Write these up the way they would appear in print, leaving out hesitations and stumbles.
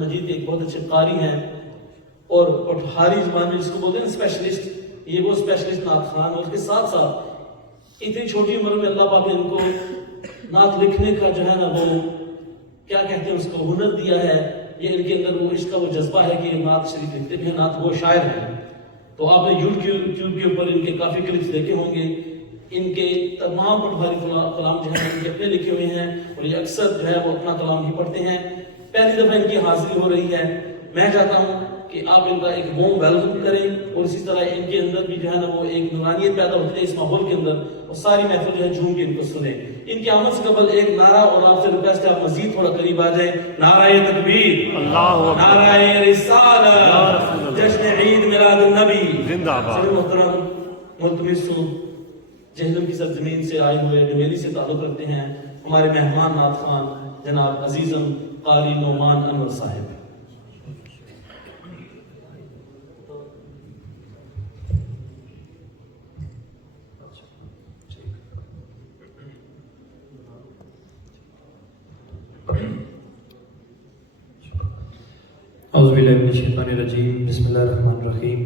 مجید کے ایک بہت اچھے قاری ہیں اور پٹھاری زبان میں جس کو بولتے ہیں اسپیشلسٹ، یہ وہ اسپیشلسٹ نعت خوان، اور اس کے ساتھ ساتھ اتنی چھوٹی عمر میں اللہ پاک نے ان کو نعت لکھنے کا جو ہے نا وہ کیا کہتے ہیں اس کو ہنر دیا ہے، یہ ان کے اندر وہ اس کا وہ جذبہ ہے کہ نعت شریف لکھتے بھی ہیں، نعت وہ شاعر ہیں۔ تو آپ نے یوٹیوب کے اوپر ان کے کافی کلپس دیکھے ہوں گے، ان کے تمام پٹھاری کلام جو ہیں ان کے اپنے لکھے ہوئے ہیں، اور یہ اکثر جو ہے وہ اپنا کلام ہی پڑھتے ہیں۔ پہلی دفعہ ان کی حاضری ہو رہی ہے، میں چاہتا ہوں کہ آپ ان کا ایک وارم ویلکم کریں، اور اسی طرح ان کے اندر بھی جو ہے نا وہ ایک نورانیت پیدا ہوتی ہے اس ماحول کے اندر، اور ساری محفل جو ہے جھوم کے ان کو سنیں۔ ان کی آمد سے قبل ایک نعرہ، اور آپ سے ریکویسٹ ہے آپ مزید تھوڑا قریب آ جائیں، نعرہ تکبیر، نعرہ رسالہ، جشن عید میلاد النبی زندہ باد۔ محترم ملتمس ہوں جہلم کی سرزمین سے آئے ہوئے ڈویلی سے تعلق رکھتے ہیں ہمارے مہمان نعت خوان جناب عزیزم قاری نعمان انور صاحب۔ اعوذ باللہ من الشیطان الرجیم، بسم اللہ الرحمن الرحیم۔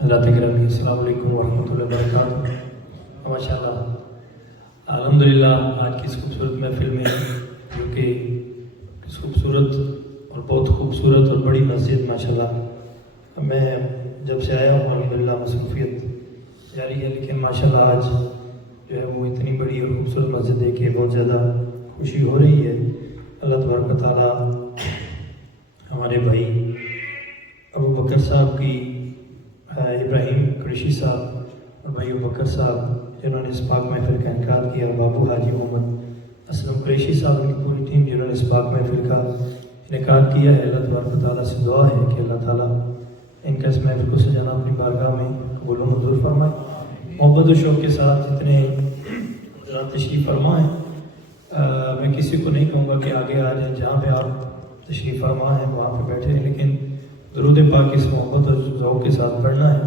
حضرات گرامی السلام علیکم ورحمۃ اللہ وبرکاتہ۔ ماشاءاللہ الحمدللہ آج کی اس خوبصورت محفل میں جو کہ اس خوبصورت اور بہت خوبصورت اور بڑی مسجد ماشاءاللہ میں جب سے آیا ہوں الحمدللہ مصروفیت جاری ہے، لیکن ماشاءاللہ آج جو ہے وہ اتنی بڑی اور خوبصورت مسجد دیکھ کے بہت زیادہ خوشی ہو رہی ہے۔ اللہ تبارک و تعالیٰ ہمارے بھائی ابو بکر صاحب کی ابراہیم قریشی صاحب اور بھائی ابو بکر صاحب جنہوں نے اس پاک محفل کا انعقاد کیا، بابو حاجی محمد اسلم قریشی صاحب کی پوری ٹیم جنہوں نے اس پاک محفل کا انعقاد کیا ہے، اللہ تبارک و تعالیٰ سے دعا ہے کہ اللہ تعالیٰ ان کا اس محفل کو سجانا اپنی بارگاہ میں قبول و منظور فرمائے۔ محبت و شوق کے ساتھ جتنے حضرات تشریف فرما ہیں، میں کسی کو نہیں کہوں گا کہ آگے آ جائیں، جہاں پہ آپ تشریف فرما ہے وہاں پہ بیٹھے ہیں، لیکن درود پاک اس محبت اور ذوق کے ساتھ پڑھنا ہے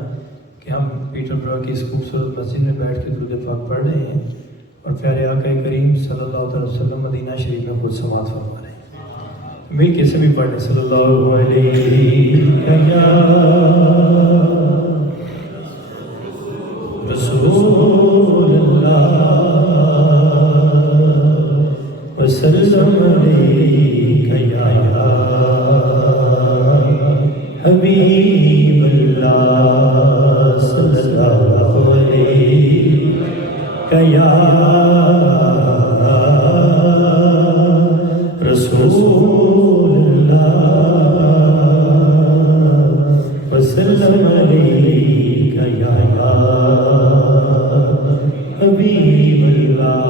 کہ ہم پیٹر برا کی اس خوبصورت مسجد میں بیٹھ کے درود پاک پڑھ رہے ہیں اور پیارے آقا کریم صلی اللہ علیہ وسلم مدینہ شریف میں خود سماعت فرما رہے ہیں۔ مل کے سے بھی پڑھ لیں صلی اللہ علیہ رسول اللہ وسلم علیہ یا حبیب اللہ صلی اللہ علیہ یا رسول اللہ وسلم علیہ یا حبیب اللہ۔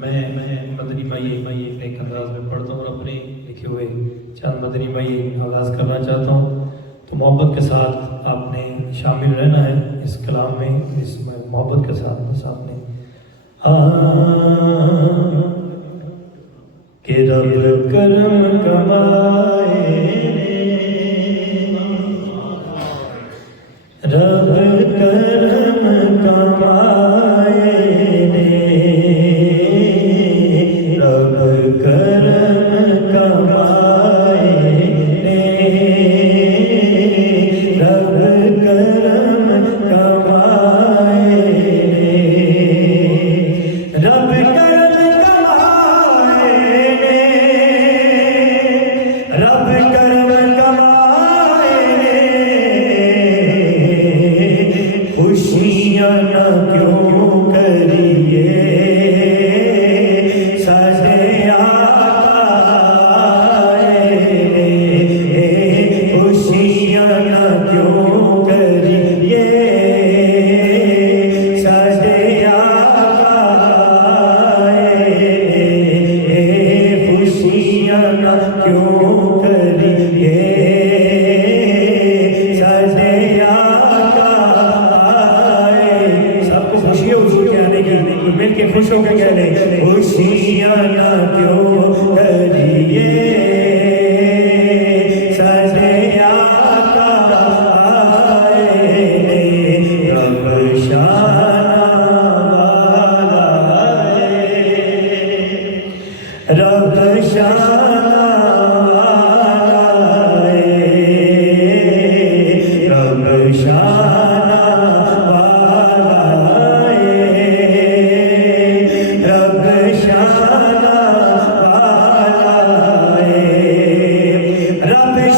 میں مدنی مائی ایک انداز میں پڑھتا ہوں اور اپنے لکھے ہوئے چند مدنی مائی آغاز کرنا چاہتا ہوں، تو محبت کے ساتھ آپ نے شامل رہنا ہے اس کلام میں، اس محبت کے ساتھ بس آپ نے کہ رب کرم کمائے رب کرم کمائے رب کرم کمائے رب کرم کمائے رب کرم کمائے رب کرم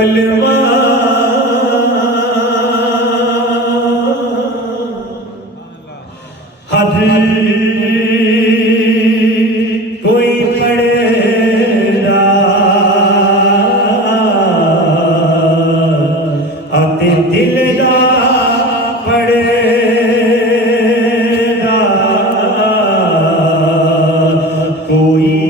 کلمہ حد کوئی پڑھے گا آتے دل دا پڑھے گا کوئی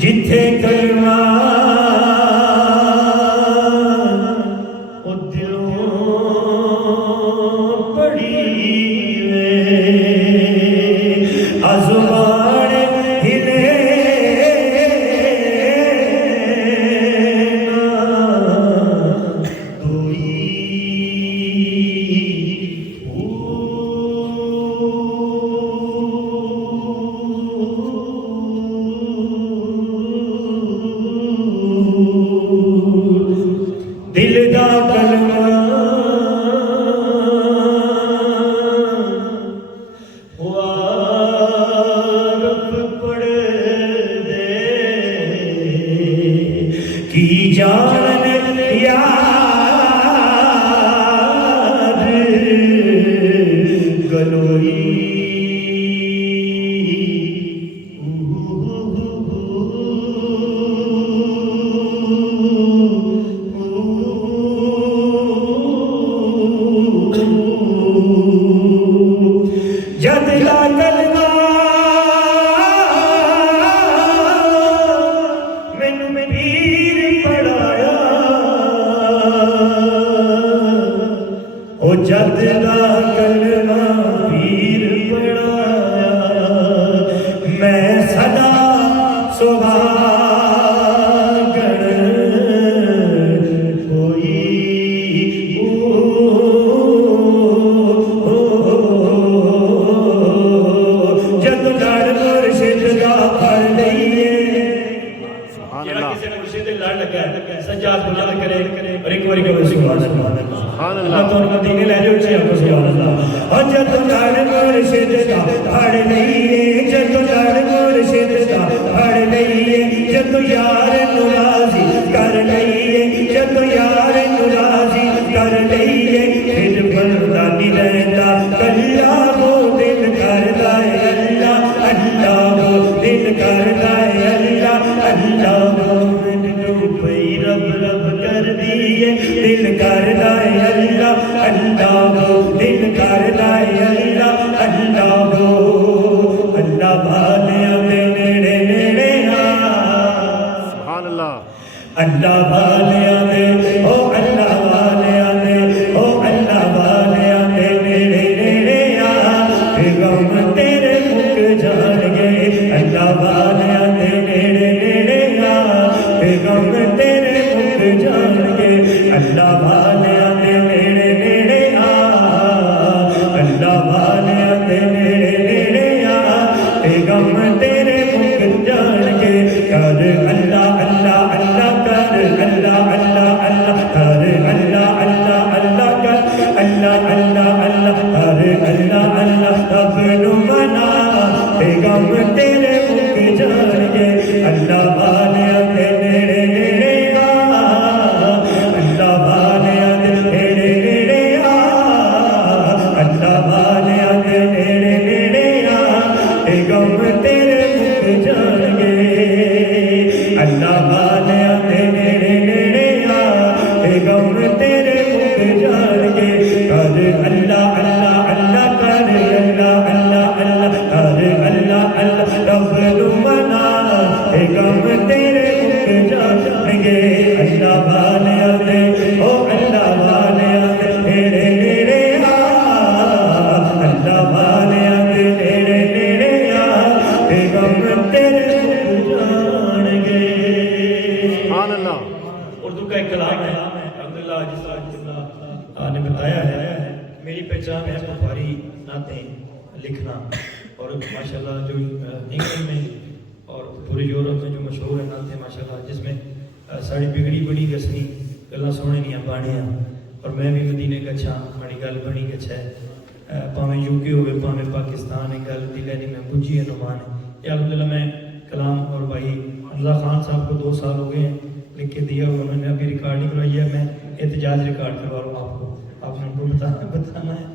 جتھے کلمہ او دلوں پڑھی آزمان ہلے دل دا کلمہ عارف پڑھ دے کی جان یاد گلوئی جد لا کلمہ مینوں پیر پڑھایا او جد لا کلمہ پیر پڑھایا میں سدا سبحان کوئی سجاد بلند کرے اور ایک بار کہو سبحان اللہ اللہ تو مدینے لے جاؤ چے آپ سبحان اللہ اور جب دار مرشد دا پڑھ لئیے جب دار مرشد دا پڑھ لئیے جب یار ناراضی کر لئیے جب یار ناراضی کر لئیے پھر بندہ نہیں رہندا کلا وہ دل کردا ہے اللہ اللہ وہ دل کردا ہے اللہ اللہ رب رب کر دیے دل کردا ہے اللہ اللہ وہ دل کردا ہے اللہ اللہ وہ اللہ والیاں دے نیڑے نیڑے سبحان اللہ اللہ والیاں دے او اللہ والیاں دے او اللہ والیاں دے نیڑے نیڑے غم تیرے مک جان گے اللہ والیاں دے نیڑے نیڑے غم تیرے مک جان گے اللہ والیاں دے نیڑے نیڑے اللہ والیاں دے نیڑے نیڑے غم تیرے مک جان گے کر اللہ اللہ اللہ کر اللہ اللہ اللہ کر اللہ اللہ اللہ کر اللہ اللہ اللہ کر اللہ اللہ رب نو منا غم تیرے مک جان گے اللہ والیاں دے نیڑے نیڑے اللہ والیاں دے نیڑے نیڑے اللہ والیاں دے نیڑے نیڑے غم تیرے مک جان گے اللہ والیاں دے نیڑے نیڑے غم تیرے مک جان گے کر اللہ اللہ اللہ کر اللہ اللہ اللہ کر اللہ اللہ رب نو منا غم تیرے مک جان گے اللہ والیاں دے او اللہ والیاں دے نیڑے نیڑے اللہ والیاں دے نیڑے نیڑے غم تیرے مک جان گے سبحان اللہ اردو کا ایک کلام ہے الحمدللہ جس طرح نے بتایا ہے میری پہچان ہے بخاری نعتیں لکھنا اور ماشاءاللہ جو انگلینڈ میں اور پورے یورپ میں جو مشہور ہیں نعتیں ماشاءاللہ، جس میں ساڑی بگڑی بڑی گسنی گلاں سونے نہیں بانیاں، اور میں بھی مدینے کا چھا بڑی گل بنی گچ ہے، پاویں یو کے ہوئے پاویں پاکستان ہے، گل دلے نہیں میں بجھی ہے نمان ہے۔ یہ الحمدللہ میں کلام اور بھائی حمزہ خان صاحب کو 2 سال ہو گئے ہیں لکھ کے دیا ہوا، میں نے ابھی ریکارڈ نہیں کروائی ہے، میں احتجاج ریکارڈ کروا رہا ہوں آپ کو، آپ نے ان کو بتانا ہے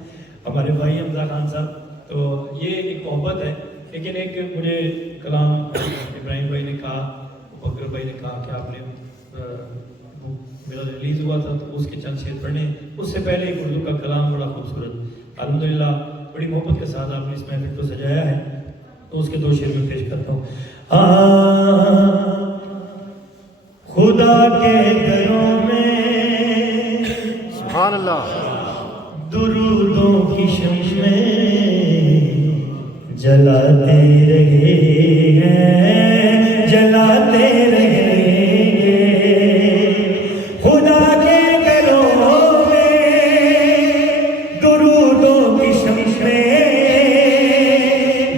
ہمارے بھائی حمزہ خان صاحب۔ تو یہ ایک محبت ہے، لیکن ایک مجھے کلام ابراہیم بھائی نے کہا، بکر بھائی نے کہا کہ آپ نے میرا ریلیز ہوا تھا تو اس کے چند شعر پڑھنے، اس سے پہلے ایک اردو کا کلام بڑا خوبصورت الحمدللہ بڑی محبت کے ساتھ آپ نے اس محفل کو سجایا ہے، تو اس کے 2 شعر میں پیش کرتا ہوں۔ خدا کے گھروں میں سبحان اللہ درودوں کی شمشمیں جلاتے رہے ہیں، جلاتے رہے ہیں۔ خدا کے گھروں میں درودوں کی شمشمیں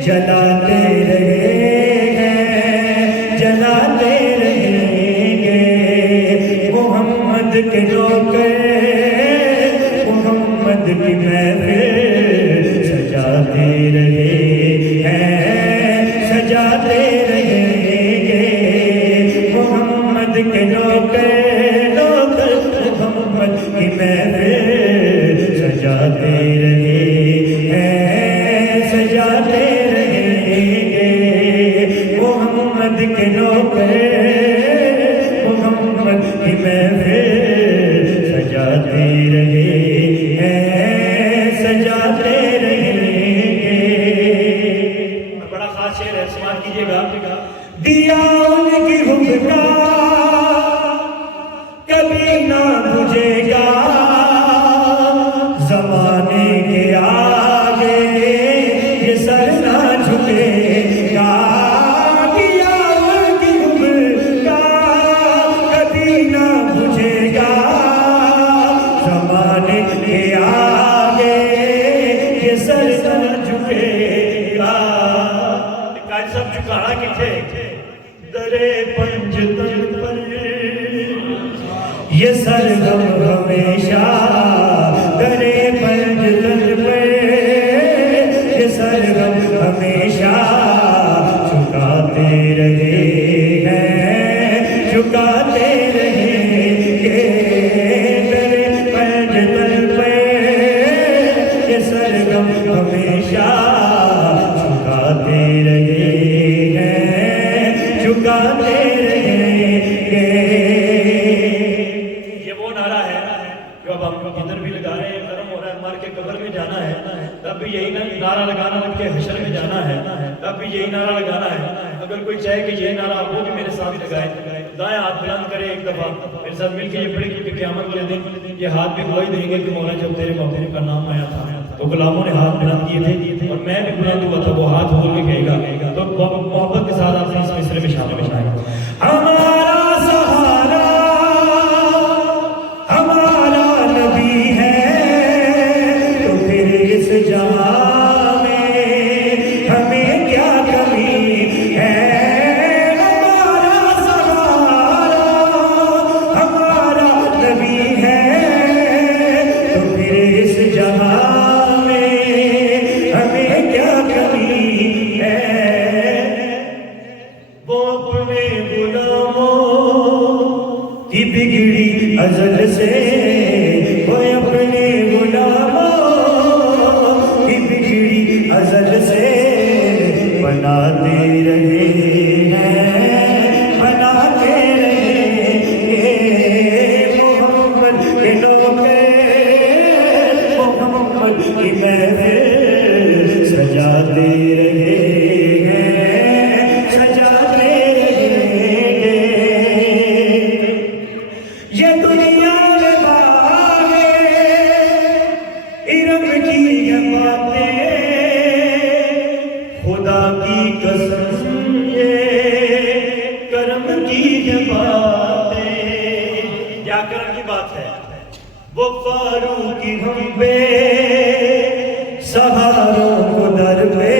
جلاتے رہے ہیں، جلاتے رہیں گے۔ محمد کے نوکر محمد کی محفل سجاتے رہے ہیں، سجاتے رہیں گے۔ محمد کے نوکر محمد کی محفل سجاتے رہے ہیں، سجاتے رہیں گے۔ محمد کے نوکر محمد کی محفل سجاتے رہے ہیں، سجاتے رہیں گے۔ بڑا خاص شعر ہے، سماعت کیجیے گا۔ دیا ان کی حب کا کبھی نہ بجھے گا، زمانے کے آگے یہ سر نہ جھکے گا۔ دیا ان کی حب کا کبھی نہ بجھے گا، زمانے کے آگے یہ سر نہ جھکے گا۔ کاج سب جھکانا کتھے درے پنجتن پر یہ سرگم ہمیشہ، درے پنجتن پر یہ سرگم ہمیشہ جھکاتے رہے ہیں، جھکاتے رہیں گے۔ درے پنجتن پر یہ سرگم ہمیشہ جھکاتے رہے ہیں، جھکاتے رہیں گے۔ یہ وہ نعرہ ہے جو اب ہم ادھر بھی لگا رہے ہیں، کرم ہو رہا ہے، مار کے قبر میں جانا ہے تب بھی یہی نعرہ لگانا، ان کے حشر میں جانا ہے تب بھی یہی نعرہ لگانا ہے۔ اگر کوئی چاہے کہ یہ نعرہ وہ بھی میرے ساتھ لگائے، دائیں ہاتھ بلند کرے ایک دفعہ میرے ساتھ مل کے یہ پڑھے کہ قیامت کے دن یہ ہاتھ بھی گواہی دیں گے کہ مولا جب تیرے محبوب کا نام آیا تھا تو غلاموں نے ہاتھ بلند کیے تھے اور میں بھی بلند ہوا تھا، وہ ہاتھ بول کے کہے گا۔ تو محبت کے ساتھ آپ اس مصرے میں شامل بنائیں۔ ہمارا سہارا ہمارا نبی ہے، تو پھر اس جہاں میں ہمیں کیا کمی ہے۔ ہمارا سہارا ہمارا نبی ہے، تو پھر اس جہاں میں ہمیں کیا کمی ہے۔ وہ اپنے غلاموں کی بگڑی ازل سے، وہ اپنے غلاموں کی بگڑی ازل سے بناتے رہے ہیں، بناتے رہے ہیں۔ محمد کے نوکر محمد کی محفل سجاتے رہے ہیں، سجاتے رہیں گے۔ یہ دنیا میں باغ ارم کی یہ باتیں، خدا کی قسم یہ کرم کی یہ باتیں۔ کیا کرم کی بات ہے؟ وہ فاروقی ہم پہ سہاروں کو در پہ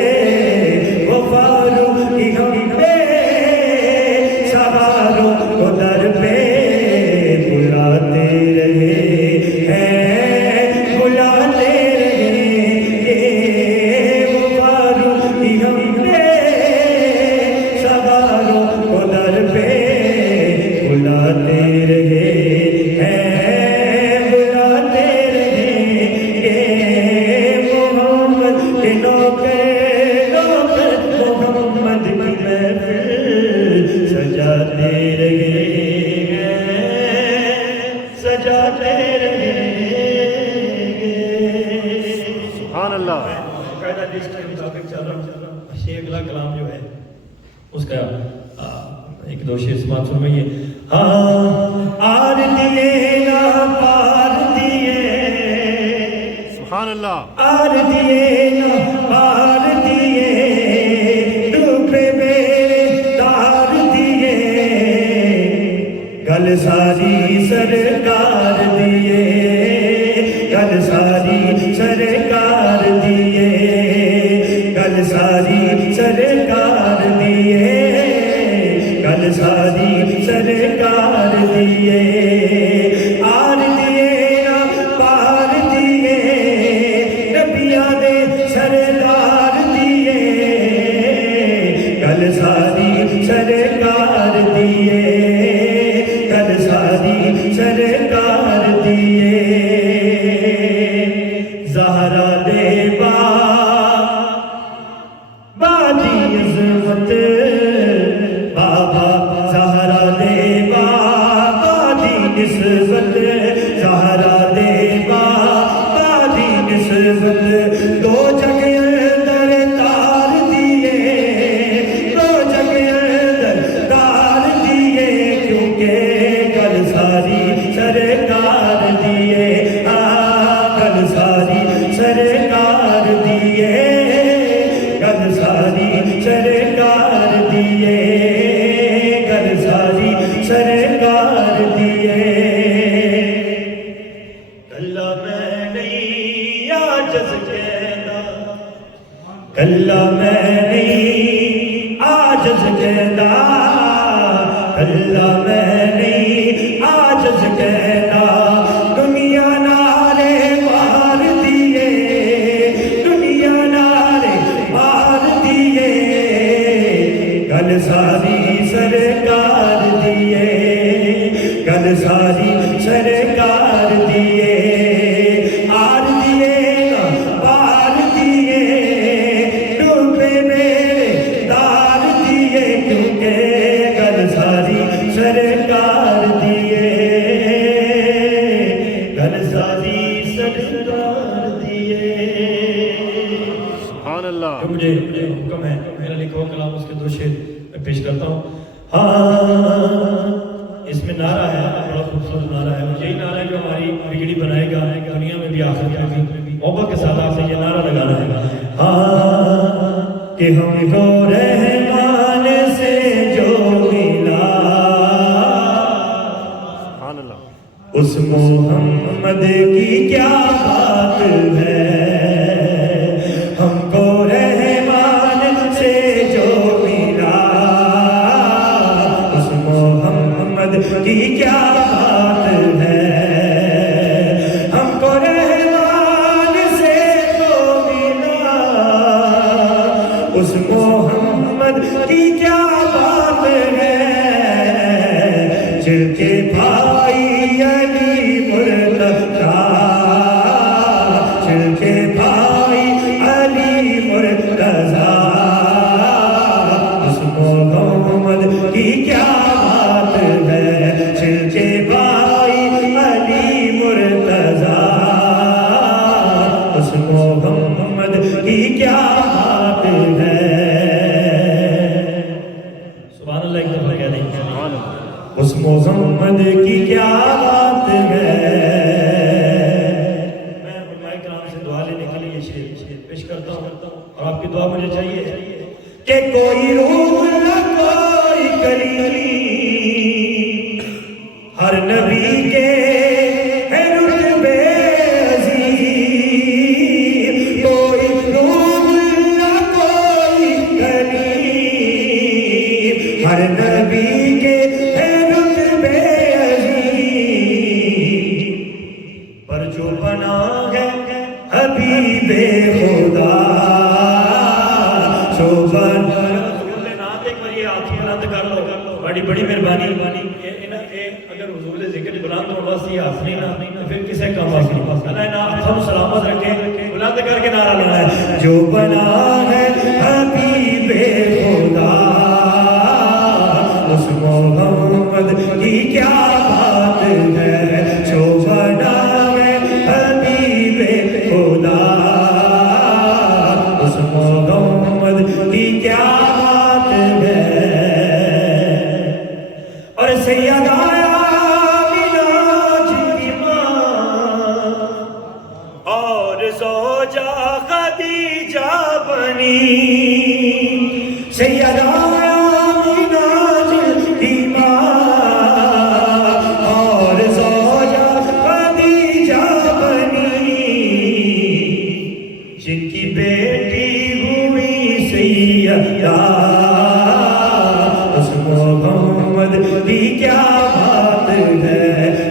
سبحان اللہ. قاعدہ لسٹ کے مطابق چل رہا ہوں. یہ اگلا کلام جو ہے اس کا ایک دو شعر سماعت فرمائیے. آر دیے نا پار دیے, سبحان اللہ. آر دیے نا پار دیے, ڈوبے میرے تار دیے, گل ساری سرکار دیے, گل ساری سرکار دیے, گل ساری سرکار دیے, گل ساری سرکار دیے. آر دیے نا پار دیے, نبیاں دے سردار دیے, گل ساری سرکار دیے, گل ساری سرکار دیے. زہرا دے بادی عظمت, بابا زہرا دے بادی نسبت, زہرا دے بادی نسبت. دو جگ اندر تار دیے, دو جگ اندر تار دیے, کیونکہ گل ساری سرکار دیے, گل ساری سرکار دیے, گل ساری سرکار دیے, گل ساری سرکار دیے. کلا میں نہیں عاجز کہنا, کلا میں نہیں عاجز کہنا, کلا میں نہیں عاجز کہنا. دنیا نارے مار دیے, دنیا نارے مار دیے, گل ساری سرکار دیے, گل ساری سرکار دیے. آر دیے پار دیے, ڈوبے میرے تار دیے, کیونکہ گل ساری سرکار دیے, گل ساری سرکار دیے. سبحان اللہ. جو مجھے حکم ہے میرا لکھا ہوا کلام اس کے دو شعر میں پیش کرتا ہوں. ہاں اس میں نعرہ ہے, بڑا خوبصورت نعرہ ہے. یہی نعرہ ہے جو ہماری بگڑی بنائے گا, دنیا میں بھی آخرت میں بھی. محبت کے ساتھ آپ سے یہ نعرہ لگانا ہے. ہاں کہ ہم کو رحمان سے جو ملا, سبحان اللہ. اس محمد کی کیا بات ہے. ہم کو رحمان سے جو ملا, اس محمد کی کیا بات ہے. ہم کو رحمان سے جو ملا, اس محمد کی کیا بات ہے. جن کے بھائی علی مرتضیٰ, جن کے بھائی علی مرتضیٰ, اس محمد کی کیا بات ہے. جن کے بھائی علی مرتضیٰ, اس محمد کی کیا بات ہے. سبحان اللہ. ایک دفعہ کہہ دیں, سبحان اللہ. اس محمد کی کیا بات ہے. میں علماء کرام سے دعا لینے کے لیے یہ شعر پیش کرتا ہوں, اور آپ کی دعا مجھے چاہیے کہ کوئی روح نہ کوئی کلی, ہر نبی کے ہے رتبے عظیم. کوئی روح نہ کوئی کلی, ہر نبی کے ہے رتبے عظیم. پر جو بنا ہے حبیب خدا, جو بنا ایک بار یہ ہاتھ بلند کر لو, بڑی بڑی مہربانی. اگر حضور ذکر بلند ہونا سی ہاتھ نہیں نہ, پھر کسے کام آگے اللہ ہم سلامت رکھے, بلند کر کے نعرہ لانا ہے. جو بنا ہے حبیب خدا, اس محمد کی کیا بات ہے. جو بنا بنی سیدہ آمینہ کی ماں اور زوجہ خدیجہ بنی جن کی بیٹی ہوئی سیدہ اس محمد کی کیا بات ہے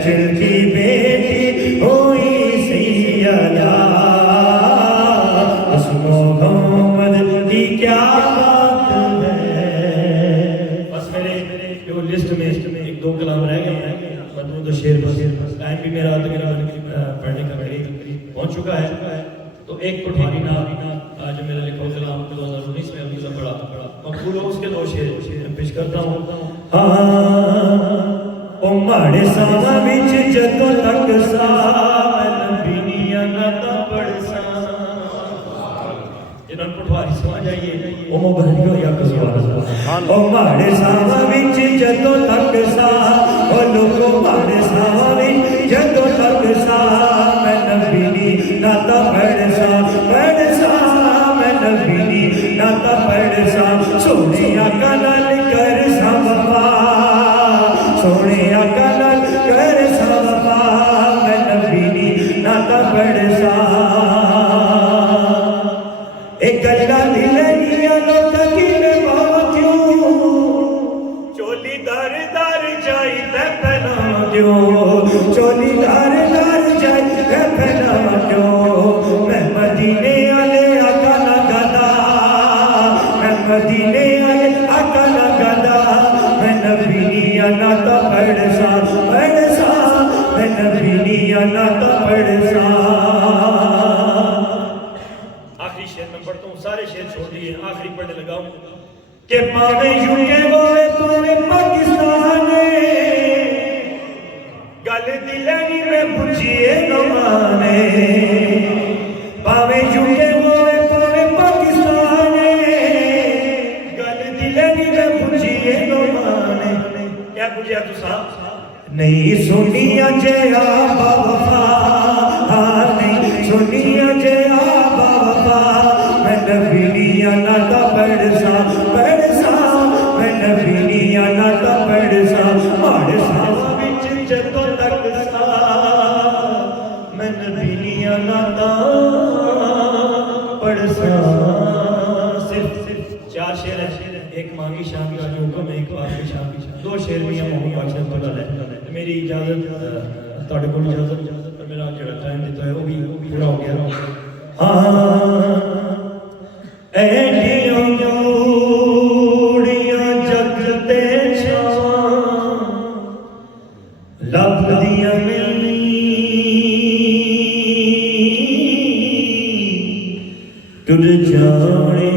جن کی بیٹی ہوئی سیدہ اس محمد کی کیا بات ہے. بس میرے جو لسٹ میں ایک دو کلام رہ گئے ہیں مطلب تو شعر ٹائم بھی میرا پڑھنے کا پہنچ چکا ہے. تو ایک پٹھانی نعت جو میرا لکھا کلام 2019 میں ابھی پڑھا مقبول ہو اس کے دو شعر پیش کرتا ہوں. او ماڑے ساواں وچ جدوں تک سا لبینیاں نعتاں پڑھ سا جنہاں پٹھواری سمجھ آئیے او مبارک ہو یا سبحان اللہ. او ماڑے ساواں وچ جدوں تک سا او لوگو ماڑے ساواں وچ جدوں تک سا میں نبینی نعتاں پڑھ سا میں نبینی نعتاں پڑھ سا سونے آقا نال کر سا وفا سونے آقا نال کر سا وفا میں نبینی نعتاں پڑھ سا. ایک گلا دلنیاں لوٹا کی میں کیوں چولی دار دار جائی تے پہنا کیوں چولی دار دار جائی تے پہنا کیوں میں مدینے والے آقا نہ گدا میں مدینے والے آقا نہ گدا میں نبینی نعتاں پڑھ سا میں نبینی نعتاں پڑھ سا. آخری شعر میں پڑھتا ہوں سارے شعر چھوڑ دیے آخری پڑھنے لگا ہوں کہ پاوے یوکے ہوئے پاوے پاکستان گل دلنی میں پوچھئے نہ مانے پاوے یوکے ہوئے پاوے پاکستان گل دلنی میں پوچھئے نہ مانے. کیا پوچھیا تساں نہیں سنیا جے آبا وفا نہیں سنیا جے آبا وفا میں نبینی نعتاں پڑھ سا میں نبینی نعتاں پڑھ سا ماڑے ساواں وچ جدوں تک سا میں نبینی نعتاں پڑھ سا. صرف 4 شعر ہیں ایک مانگی شام کا جو حکم ہے ایک واقعی شام کی شام دو شعر بھی ہیں محمد پاکستان تو لے میری اجازت تھوڑے کو اجازت پر میرا جڑا ٹائم دیتا ہے وہ بھی پورا ہو گیا. ایڈیاں جوڑیاں جگ تے چھاواں لبدیاں ملنی ٹر جانے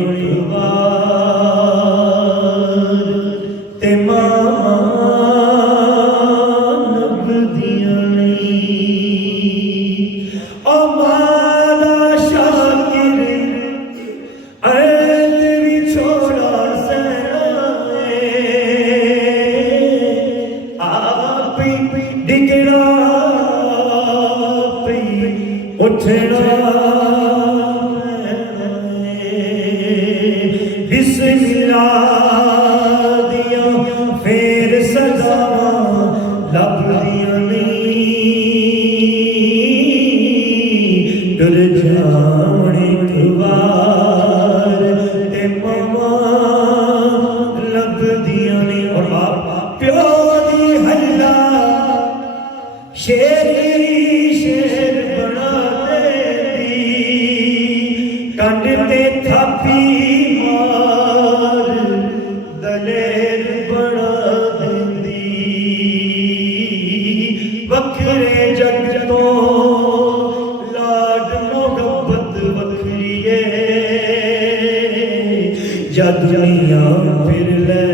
دنیا پھر لے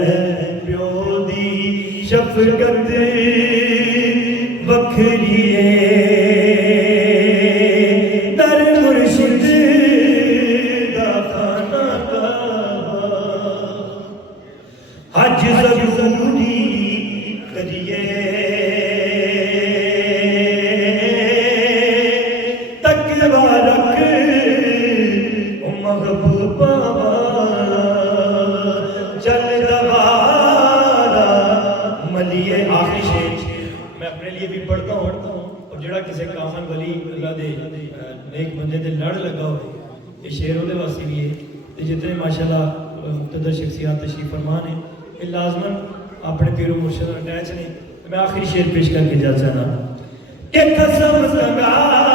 پیو دی شفقت وکھری در مرشد دا خانہ حج ضروری کریے تقوی رکھ محبوبہ جڑا کسی کامن ولی اللہ دے نیک بندے دے لڑ لگا ہوئے یہ شعر وہ واسطے بھی ہے تے جتنے ماشاءاللہ مقتدر شخصیات تشریف فرمان ہیں یہ لازماً اپنے پیر و مرشد اٹیچ نے. میں آخری شعر پیش کر کے جا چاہنا کہ قسم سنگال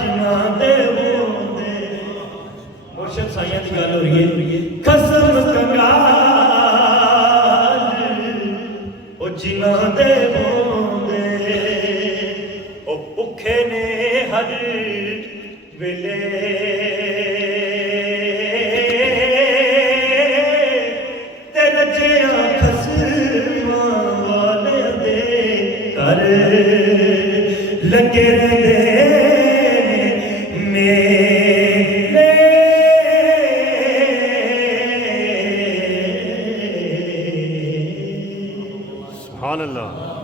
جناں دے ہوندے مرشد سائیاں دی گل ہو رہی ہے قسم سنگال او جناں دے ہوندے او بھکھے نے ہر ویلے تے رجیاں خسماں والے دے کر لگے رہندے میلے. سبحان اللہ.